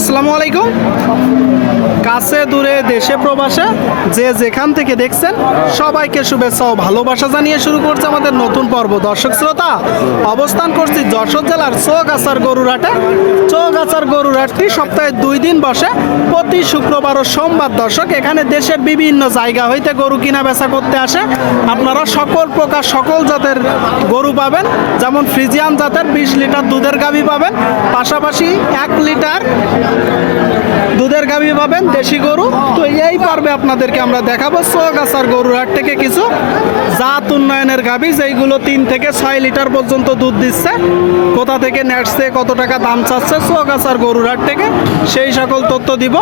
আসসালামু আলাইকুম। কাছে দূরে দেশে প্রবাসে যে যেখান থেকে দেখছেন, সবাইকে শুভেচ্ছা ও ভালোবাসা জানিয়ে শুরু করছে আমাদের নতুন পর্ব। দর্শক শ্রোতা, অবস্থান করছি যশোর জেলার চৌগাছার গরুরহাটে। চৌগাছার গরুরহাটটি সপ্তাহে দুই দিন বসে, প্রতি শুক্রবার ও সোমবার দর্শক এখানে দেশের বিভিন্ন জায়গা হইতে গরু কিনা বেচা করতে আসে। আপনারা সকল প্রকার সকল জাতের গরু পাবেন, যেমন ফ্রিজিয়ান জাতের বিশ লিটার দুধের গাভী পাবেন, পাশাপাশি এক লিটার দুধের গাভী পাবেন, দেশি গরু। তো এই পারবে আপনাদেরকে আমরা দেখাবো। সোগাছার গরুর হাট থেকে কিছু জাত উন্নয়নের গাভী, যেইগুলো তিন থেকে ছয় লিটার পর্যন্ত দুধ দিচ্ছে। কোথা থেকে নেটছে, কত টাকা দাম চাচ্ছে সোগাছার গরুর হাট থেকে সেই সকল তথ্য দিব।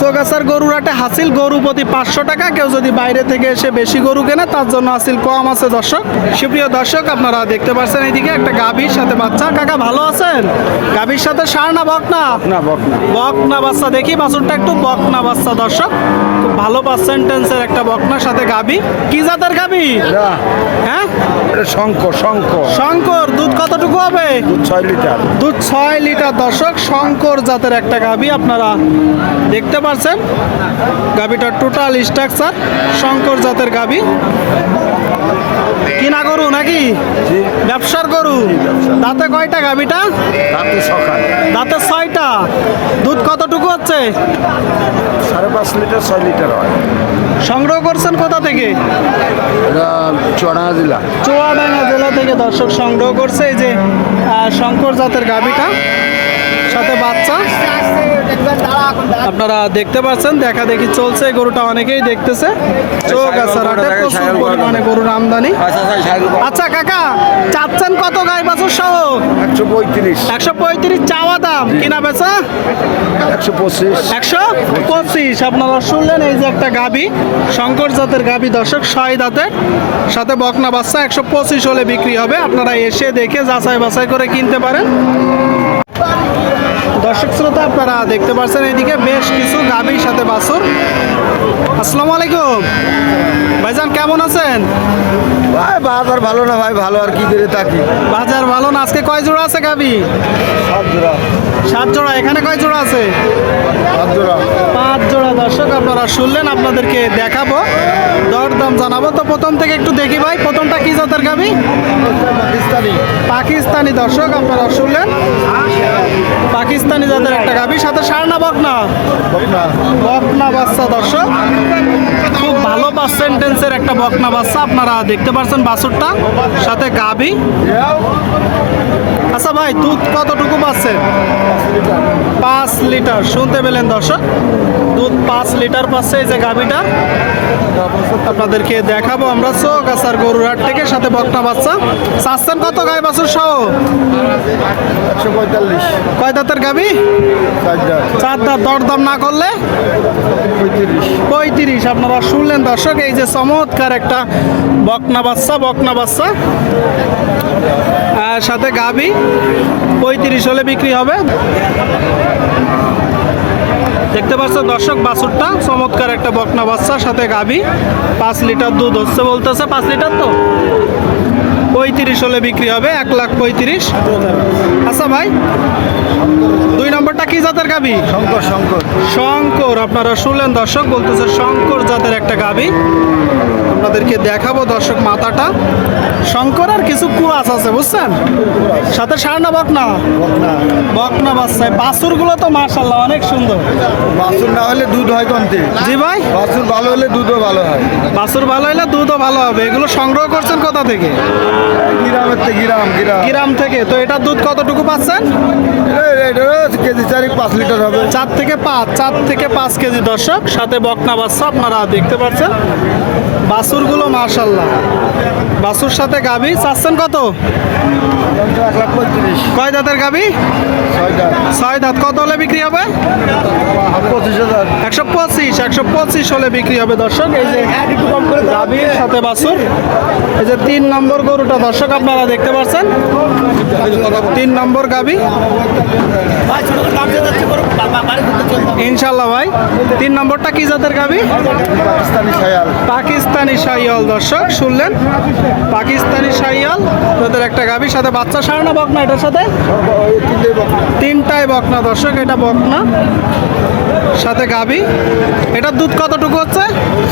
চৌগাছার গরুর হাটে হাসিল গরু প্রতি পাঁচশো টাকা। কেউ যদি বাইরে থেকে এসে বেশি গরু কেনে তার জন্য হাসিল কম আছে দর্শক। সুপ্রিয় দর্শক আপনারা দেখতে পাচ্ছেন এইদিকে একটা গাভীর সাথে বাচ্চা। কাকা ভালো আছেন? গাভীর সাথে সার না বক না? বক না বকনা বাচ্চা দেখি বাছুরটা একটু বকনা বাচ্চা দর্শক। খুব ভালো পার্সেন্টেন্সের একটা বকনার সাথে গাবি কি জাতের গাবি হ্যাঁ? শঙ্খ শঙ্খ। শঙ্কর দুধ কতটুকু হবে? ছয় লিটার। দুধ ছয় লিটার দর্শক শঙ্কর জাতের একটা গাবি আপনারা দেখতে পাচ্ছেন গাবিটার টোটাল স্ট্রাকচার শঙ্কর জাতের গাবি। কিনা গরু নাকি? ব্যবসার গরু। দাঁতে কয়টা গাবিটা? দাঁতে ছয়টা। দুধ কতটুকু হচ্ছে? সাড়ে পাঁচ লিটার ছয় লিটার হয়। সংগ্রহ করছেন কোথা থেকে? চড়া জেলা। চুয়াডাঙ্গা জেলা থেকে দর্শক সংগ্রহ করছে এই যে শঙ্কর জাতের গাভিটা সাথে বাচ্চা। আপনারা দেখতে পাচ্ছেন দেখা দেখি চলছে গরুটা অনেকেই দেখতেছে। চোখ আছে রাটে প্রচুর পরিমাণে গরুর আমদানি। আচ্ছা কাকা চাচ্ছেন কত গাই বাছুর সহ? একশো পঁয়ত্রিশ। একশো পঁয়ত্রিশ চাওয়া দাম কিনা বেচা? একশো পঁচিশ। একশো পঁচিশ। আপনারা শুনলেন এই যে একটা গাবি শঙ্কর জাতের গাবি দর্শক ছয় দাঁতের। সাথে বকনা বাচ্চা একশো পঁচিশ হলে বিক্রি হবে। আপনারা এসে দেখে যাচাই বাছাই করে কিনতে পারেন। দর্শক শ্রোতা আপনারা দেখতে পাচ্ছেন এদিকে বেশ কিছু গাভীর সাথে বাছুর। আসসালামু আলাইকুম। ভাইজান কেমন আছেন? ভাই বাজার ভালো না ভাই ভালো আর কি করে থাকি? বাজার ভালো না আজকে কয় জোড়া আছে গাভী? সাত জোড়া। সাত জোড়া এখানে কয় জোড়া আছে? সাত জোড়া। দর্শক আপনারা শুনলেন আপনাদেরকে দেখাবো দরদাম জানাব। তো প্রথম থেকে একটু দেখি ভাই প্রথমটা কি জাতের গাবি? পাকিস্তানি। পাকিস্তানি দর্শক আপনারা শুনলেন? পাকিস্তানি জাতের একটা গাবি সাথে সারনা বকনা বকনা বকনা বাচ্চা দর্শক। খুব ভালো পার্সেন্টেন্সের একটা বকনা বাচ্চা আপনারা দেখতে পাচ্ছেন বাছুরটা সাথে গাবি। আচ্ছা ভাই দুধ কতটুকু পাচ্ছে? পাঁচ লিটার শুনতে পেলেন দর্শক। দুধ পাঁচ লিটার পাচ্ছে এই যে গাবিটা আপনাদেরকে দেখাবো আমরা। চোখ আসার গরুর হাট থেকে সাথে বকনা বাচ্চা। চাচ্ছেন কত গাই বাছুর সহ? একশো পঁয়তাল্লিশ। কয় দাঁতের গাবি চার দাঁত। দরদাম না করলে? পঁয়ত্রিশ। আপনারা শুনলেন দর্শক এই যে চমৎকার একটা বকনা বাচ্চা বকনা বাচ্চা। আর সাথে গাবি পঁয়ত্রিশ হলে বিক্রি হবে। দেখতে পাচ্ছ দর্শক বাছুরটা চমৎকার একটা বকনা বাচ্চা সাথে গাবি পাঁচ লিটার দুধ হচ্ছে বলতেছে পাঁচ লিটার তো? পঁয়ত্রিশ হলে বিক্রি হবে এক লাখ পঁয়ত্রিশ। আচ্ছা ভাই দুই নম্বরটা কি জাতের গাবি শঙ্কর শঙ্কর। শঙ্কর আপনারা শুনলেন দর্শক বলতেছে শঙ্কর জাতের একটা গাবি আপনাদেরকে দেখাবো দর্শক মাথাটা। শঙ্কর আর কিছু কুয়াশ আছে বুঝছেন? সাথে সারনা বকনা। বকনা। বকনা বাচ্চায় বাছুরগুলো তো মার্শাল্লাহ অনেক সুন্দর। বাছুর না হলে দুধ হয় কমতে জি ভাই। বাছুর ভালো হলে দুধও ভালো হয়। বাছুর ভালো হলে দুধও ভালো হবে। এগুলো সংগ্রহ করছেন কোথা থেকে? গ্রামের থেকে গ্রাম গ্রাম। গ্রাম থেকে। তো এটার দুধ কতটুকু পাচ্ছেন? কেজি চারি পাঁচ লিটার হবে। চার থেকে পাঁচ চার থেকে পাঁচ কেজি দর্শক। সাথে বকনা বাচ্চা আপনারা দেখতে পাচ্ছেন। বাছুরগুলো মার্শাল্লাহ বাছুর সাথে গাভী চাচ্ছেন কত? এক লাখ পঁয়ত্রিশ। কয় দাঁতের ছয়টা ছয় দাঁত। কত হলে বিক্রি হবে? একশো পঁচিশ একশো পঁচিশ হলে বিক্রি হবে দর্শক। এই যে গাভীর সাথে বাছুর। এই যে তিন নম্বর গরুটা দর্শক আপনারা দেখতে পাচ্ছেন তিন নম্বর গাভী ইনশাল্লাহ ভাই। তিন নম্বরটা কি জাতের গাবি? পাকিস্তানি শাইয়াল দর্শক শুনলেন? পাকিস্তানি শাইয়াল ওদের একটা গাবির সাথে বাচ্চা সার না বকনা এটার সাথে? তিনটাই বকনা দর্শক এটা বকনা। সাথে গাবি। এটার দুধ কতটুকু হচ্ছে?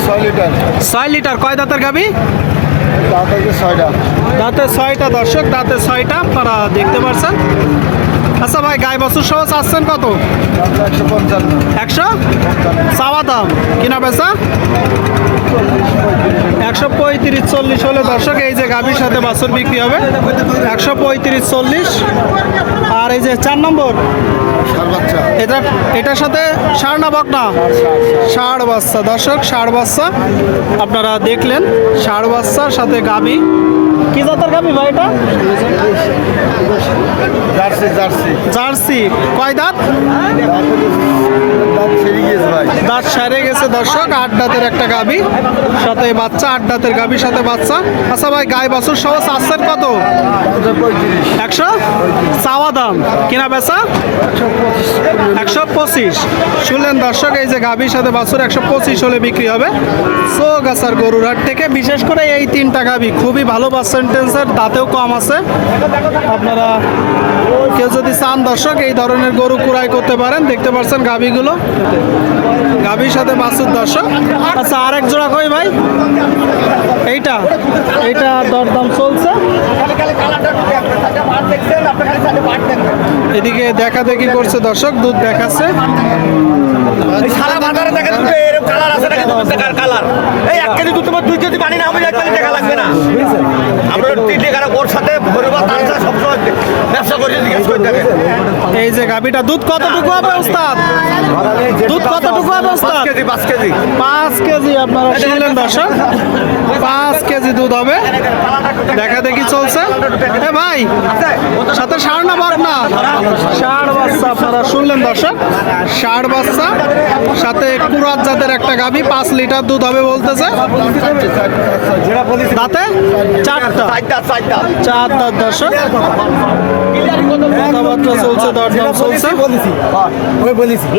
ছয় লিটার। ছয় লিটার। কয় দাঁতের গাবি? দাঁত ছয়টা। দর্শক দাঁতে ছয়টা আপনারা দেখতে পাচ্ছেন আচ্ছা ভাই গাই বছর সহ চাচ্ছেন কত? একশো? চাওয়া দাম। কিনা বেচা? একশো পঁয়ত্রিশ চল্লিশ হলে দর্শক, এই যে গাভীর সাথে বাছুর বিক্রি হবে। একশো পঁয়ত্রিশ চল্লিশ। আর এই যে চার নম্বর, এটা এটার সাথে ষাড় না বকনা? ষাড় বাচ্চা। দর্শক, ষাড় বাচ্চা আপনারা দেখলেন, ষাড় বাচ্চার সাথে গাবি কি জাতের গাবি ভাই এটা? Jersey jersey. জার্সি। কয় দাঁত? দাঁত সারে গেছে দর্শক। আট দাঁতের একটা গাবি সাথে বাচ্চা আট দাঁতের গাবির সাথে বাচ্চা। আচ্ছা ভাই গাই বাছুর সহ চাচ্ছেন কত? একশো চাওয়া দাম। কিনা বেচা? একশো পঁচিশ। শুনলেন দর্শক এই যে গাভীর সাথে বাছুর একশো পঁচিশ হলে বিক্রি হবে। চৌগাছার গরুর হাট থেকে। বিশেষ করে এই তিনটা গাভী খুবই ভালো পার্সেন্টেন্সের দাঁতেও কম আছে। আপনারা কেউ যদি চান দর্শক, এই ধরনের গরু কুড়াই করতে পারেন। দেখতে পাচ্ছেন গাভীগুলো। গাভীর সাথে বাছুর দর্শক। আচ্ছা আরেক জোড়া কই ভাই? এইটা। এইটা দরদাম চলছে। এদিকে দেখা দেখি করছে দর্শক, দুধ দেখাচ্ছে। সারা বাজারে এরকম কালার আছে টাকার কালার এই এক কেজি দুধ তোমার দুই কেজি পানি না আমি এক কেজি টাকা লাগবে না। আমরা তিন টাকা ওর সাথে পরিবার তার সাথে সবসময় ব্যবসা করে জিজ্ঞেস করে থাকে এই যে গাভীটা দুধ কতটুকু হবে ওস্তাদ? দুধ কতটুকু হবে ওস্তাদ? কেজি পাঁচ কেজি। পাঁচ কেজি আপনারা শুনলেন দর্শক। পাঁচ কেজি দুধ হবে। দেখা দেখি চলছে। এ ভাই সাথে ষাঁড় না বক না? ষাঁড় বাচ্চা আপনারা শুনলেন দর্শক ষাঁড় বাচ্চা সাথে কুরাত জাতের একটা গাভী পাঁচ লিটার দুধ হবে বলতেছে। দাঁতে চারটা। চার দাঁত দর্শক। কথাবার্তা চলছে দরদাম চলছে।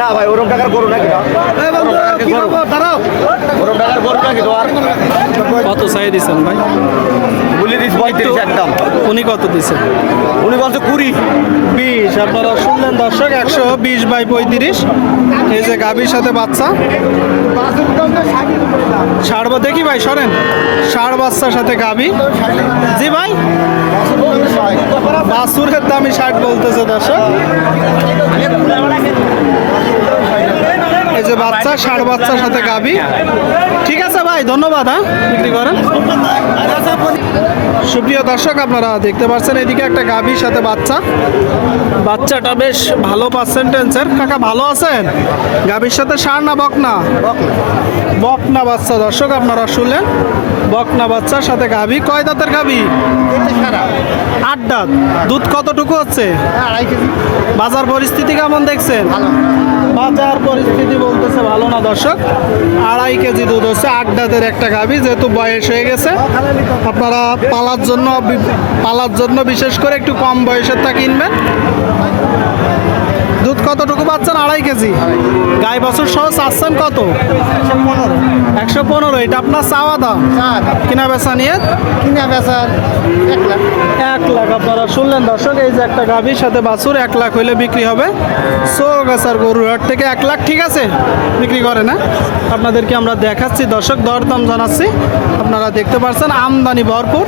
না ভাই ওরম টাকার করো নাকি? দাঁড়াও। ওরম টাকার করো নাকি কত চাই দিচ্ছেন ভাই? বলে দিস পঁয়ত্রিশ একদম। উনি কত দিচ্ছেন উনি বলছে কুড়ি। বিশ আপনারা শুনলেন দর্শক একশো বিশ বাই পঁয়ত্রিশ। এই যে গাভীর সাথে বাচ্চা। ষাড় বা দেখি ভাই সরেন ষাড় বাচ্চার সাথে গাভী। জি ভাই। বাসুরের দামই ষাট বলতেছে দর্শক। যে বাচ্চা ষাড় বাচ্চার সাথে গাভী ঠিক আছে ভাই, ধন্যবাদ হ্যাঁ বিক্রি করেন। সুপ্রিয় দর্শক, আপনারা দেখতে পাচ্ছেন, এদিকে একটা গাভীর সাথে বাচ্চা। বাচ্চাটা বেশ ভালো পার্সেন্টেন্সের কাকা, ভালো আছেন? গাভীর সাথে সার না বকনা? বকনা বাচ্চা, দর্শক, আপনারা শুনলেন। বকনা বাচ্চার সাথে গাভী। কয় দাঁতের গাভী? আট দাঁত। দুধ কতটুকু হচ্ছে? বাজার পরিস্থিতি কেমন দেখছেন? বাজার পরিস্থিতি বলতেছে ভালো না, দর্শক? আড়াই কেজি দুধ হচ্ছে, আট দাঁতের একটা গাভি, যেহেতু বয়স হয়ে গেছে। আপনারা পালার জন্য পালার জন্য বিশেষ করে একটু কম বয়সের তা কিনবেন। কতটুকু পাচ্ছেন? আড়াই কেজি। গাই বছর সহ চাচ্ছেন কত? একশো পনেরো। এটা আপনার চাওয়া দাম? কিনা বেচা নিয়ে? কিনা বেচার এক লাখ। এক লাখ। আপনারা শুনলেন দর্শক এই যে একটা গাভীর সাথে বাছুর এক লাখ হইলে বিক্রি হবে। সোগাছার গরুর হাট থেকে এক লাখ ঠিক আছে? বিক্রি করে না? আপনাদেরকে আমরা দেখাচ্ছি। দর্শক দরদাম জানাচ্ছি। আপনারা দেখতে পাচ্ছেন আমদানি ভরপুর।